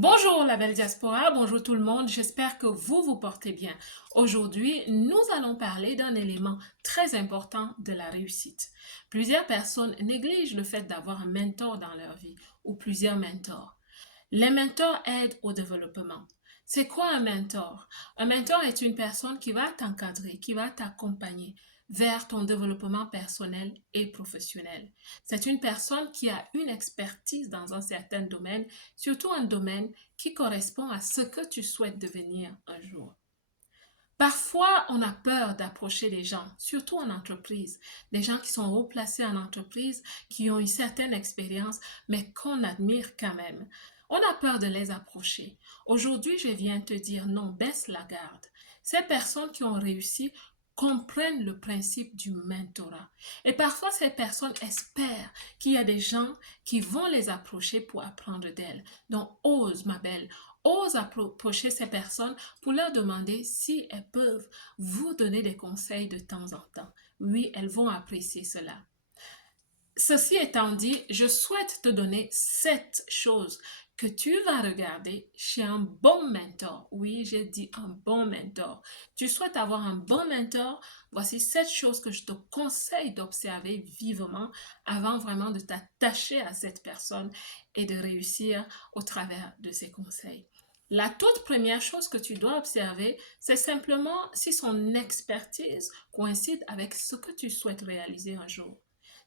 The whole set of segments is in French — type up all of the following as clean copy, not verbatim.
Bonjour la belle diaspora, bonjour tout le monde, j'espère que vous vous portez bien. Aujourd'hui, nous allons parler d'un élément très important de la réussite. Plusieurs personnes négligent le fait d'avoir un mentor dans leur vie ou plusieurs mentors. Les mentors aident au développement. C'est quoi un mentor? Un mentor est une personne qui va t'encadrer, qui va t'accompagner vers ton développement personnel et professionnel. C'est une personne qui a une expertise dans un certain domaine, surtout un domaine qui correspond à ce que tu souhaites devenir un jour. Parfois, on a peur d'approcher des gens, surtout en entreprise, des gens qui sont haut placés en entreprise, qui ont une certaine expérience, mais qu'on admire quand même. On a peur de les approcher. Aujourd'hui, je viens te dire non, baisse la garde. Ces personnes qui ont réussi comprennent le principe du mentorat. Et parfois, ces personnes espèrent qu'il y a des gens qui vont les approcher pour apprendre d'elles. Donc, ose, ma belle, ose approcher ces personnes pour leur demander si elles peuvent vous donner des conseils de temps en temps. Oui, elles vont apprécier cela. Ceci étant dit, je souhaite te donner 7 choses que tu vas regarder chez un bon mentor. Oui, j'ai dit un bon mentor. Tu souhaites avoir un bon mentor? Voici 7 choses que je te conseille d'observer vivement avant vraiment de t'attacher à cette personne et de réussir au travers de ses conseils. La toute première chose que tu dois observer, c'est simplement si son expertise coïncide avec ce que tu souhaites réaliser un jour.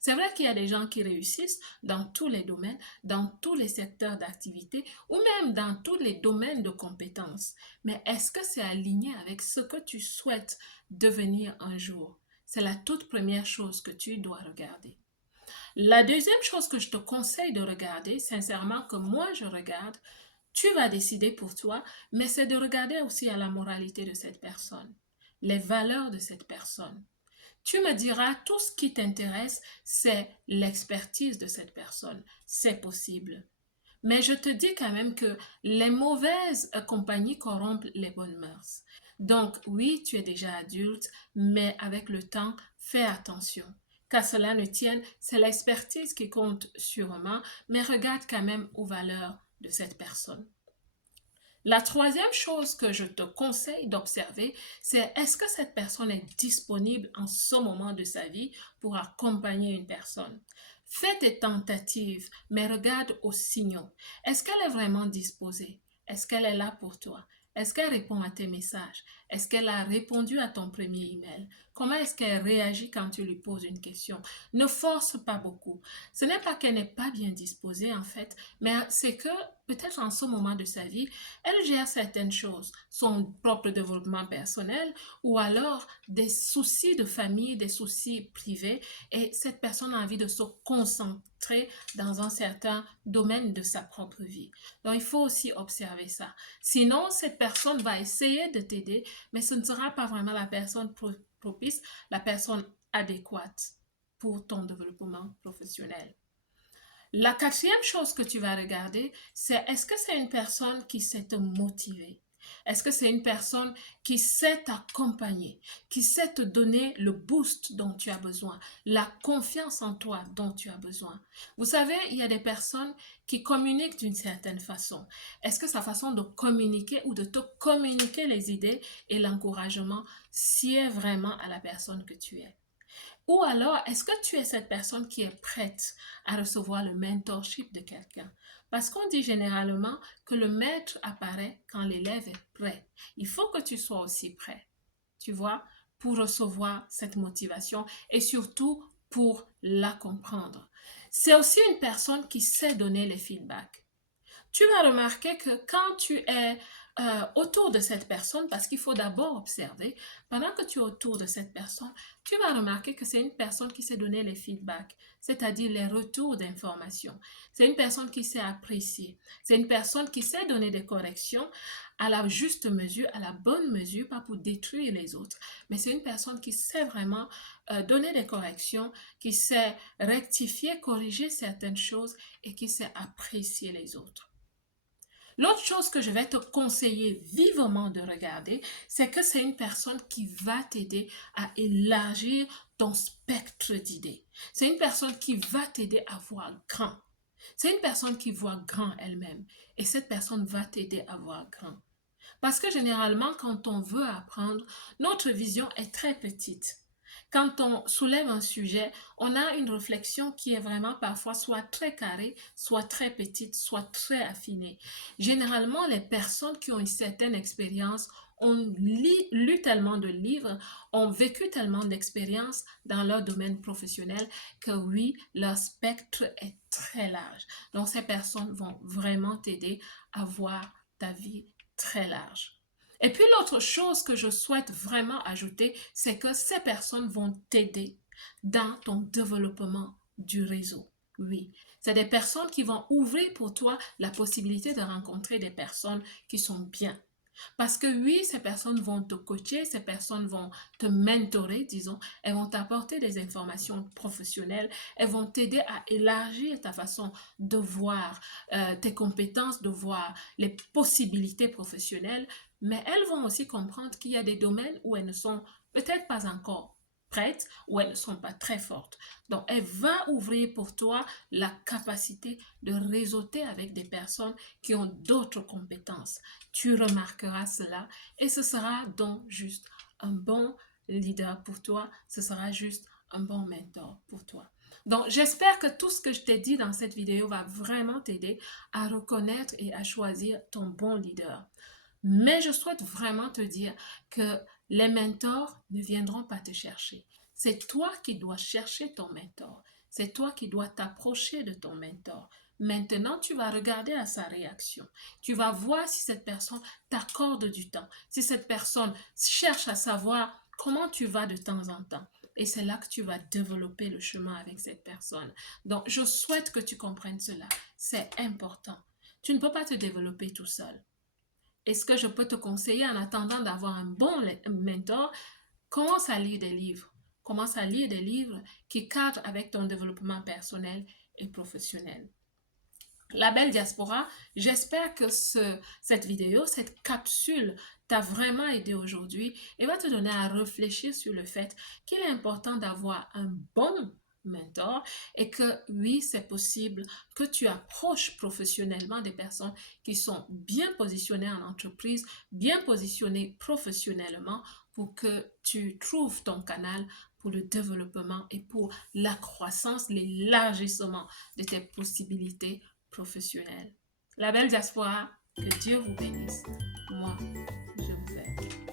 C'est vrai qu'il y a des gens qui réussissent dans tous les domaines, dans tous les secteurs d'activité ou même dans tous les domaines de compétences. Mais est-ce que c'est aligné avec ce que tu souhaites devenir un jour? C'est la toute première chose que tu dois regarder. La deuxième chose que je te conseille de regarder, sincèrement, que moi je regarde, tu vas décider pour toi, mais c'est de regarder aussi à la moralité de cette personne, les valeurs de cette personne. Tu me diras, tout ce qui t'intéresse, c'est l'expertise de cette personne. C'est possible. Mais je te dis quand même que les mauvaises compagnies corrompent les bonnes mœurs. Donc oui, tu es déjà adulte, mais avec le temps, fais attention. Qu'à cela ne tienne, c'est l'expertise qui compte sûrement, mais regarde quand même aux valeurs de cette personne. La troisième chose que je te conseille d'observer, c'est est-ce que cette personne est disponible en ce moment de sa vie pour accompagner une personne. Fais tes tentatives, mais regarde aux signaux. Est-ce qu'elle est vraiment disposée? Est-ce qu'elle est là pour toi? Est-ce qu'elle répond à tes messages? Est-ce qu'elle a répondu à ton premier email? Comment est-ce qu'elle réagit quand tu lui poses une question? Ne force pas beaucoup. Ce n'est pas qu'elle n'est pas bien disposée en fait, mais c'est que peut-être en ce moment de sa vie, elle gère certaines choses, son propre développement personnel ou alors des soucis de famille, des soucis privés et cette personne a envie de se concentrer dans un certain domaine de sa propre vie. Donc il faut aussi observer ça. Sinon, cette personne va essayer de t'aider, mais ce ne sera pas vraiment la personne propice, la personne adéquate pour ton développement professionnel. La quatrième chose que tu vas regarder, c'est est-ce que c'est une personne qui sait te motiver? Est-ce que c'est une personne qui sait t'accompagner, qui sait te donner le boost dont tu as besoin, la confiance en toi dont tu as besoin? Vous savez, il y a des personnes qui communiquent d'une certaine façon. Est-ce que sa façon de communiquer ou de te communiquer les idées et l'encouragement sied vraiment à la personne que tu es? Ou alors, est-ce que tu es cette personne qui est prête à recevoir le mentorship de quelqu'un? Parce qu'on dit généralement que le maître apparaît quand l'élève est prêt. Il faut que tu sois aussi prêt, tu vois, pour recevoir cette motivation et surtout pour la comprendre. C'est aussi une personne qui sait donner les feedbacks. Tu vas remarquer que quand tu es autour de cette personne, parce qu'il faut d'abord observer, pendant que tu es autour de cette personne, tu vas remarquer que c'est une personne qui sait donner les feedbacks, c'est-à-dire les retours d'informations. C'est une personne qui sait apprécier. C'est une personne qui sait donner des corrections à la juste mesure, à la bonne mesure, pas pour détruire les autres, mais c'est une personne qui sait vraiment donner des corrections, qui sait rectifier, corriger certaines choses et qui sait apprécier les autres. L'autre chose que je vais te conseiller vivement de regarder, c'est que c'est une personne qui va t'aider à élargir ton spectre d'idées. C'est une personne qui va t'aider à voir grand. C'est une personne qui voit grand elle-même et cette personne va t'aider à voir grand. Parce que généralement, quand on veut apprendre, notre vision est très petite. Quand on soulève un sujet, on a une réflexion qui est vraiment parfois soit très carrée, soit très petite, soit très affinée. Généralement, les personnes qui ont une certaine expérience ont lu tellement de livres, ont vécu tellement d'expériences dans leur domaine professionnel que oui, leur spectre est très large. Donc, ces personnes vont vraiment t'aider à voir ta vie très large. Et puis l'autre chose que je souhaite vraiment ajouter, c'est que ces personnes vont t'aider dans ton développement du réseau. Oui, c'est des personnes qui vont ouvrir pour toi la possibilité de rencontrer des personnes qui sont bien. Parce que oui, ces personnes vont te coacher, ces personnes vont te mentorer, disons, elles vont t'apporter des informations professionnelles, elles vont t'aider à élargir ta façon de voir tes compétences, de voir les possibilités professionnelles, mais elles vont aussi comprendre qu'il y a des domaines où elles ne sont peut-être pas encore prêtes, où elles ne sont pas très fortes. Donc, elle va ouvrir pour toi la capacité de réseauter avec des personnes qui ont d'autres compétences. Tu remarqueras cela et ce sera donc juste un bon leader pour toi, ce sera juste un bon mentor pour toi. Donc, j'espère que tout ce que je t'ai dit dans cette vidéo va vraiment t'aider à reconnaître et à choisir ton bon leader. Mais je souhaite vraiment te dire que les mentors ne viendront pas te chercher. C'est toi qui dois chercher ton mentor. C'est toi qui dois t'approcher de ton mentor. Maintenant, tu vas regarder à sa réaction. Tu vas voir si cette personne t'accorde du temps, si cette personne cherche à savoir comment tu vas de temps en temps. Et c'est là que tu vas développer le chemin avec cette personne. Donc, je souhaite que tu comprennes cela. C'est important. Tu ne peux pas te développer tout seul. Et ce que je peux te conseiller en attendant d'avoir un bon mentor, commence à lire des livres. Commence à lire des livres qui cadrent avec ton développement personnel et professionnel. La belle diaspora, j'espère que cette vidéo, cette capsule t'a vraiment aidé aujourd'hui et va te donner à réfléchir sur le fait qu'il est important d'avoir un bon mentor et que oui, c'est possible que tu approches professionnellement des personnes qui sont bien positionnées en entreprise, bien positionnées professionnellement pour que tu trouves ton canal pour le développement et pour la croissance, l'élargissement de tes possibilités professionnelle. La belle diaspora, que Dieu vous bénisse. Moi, je vous aime.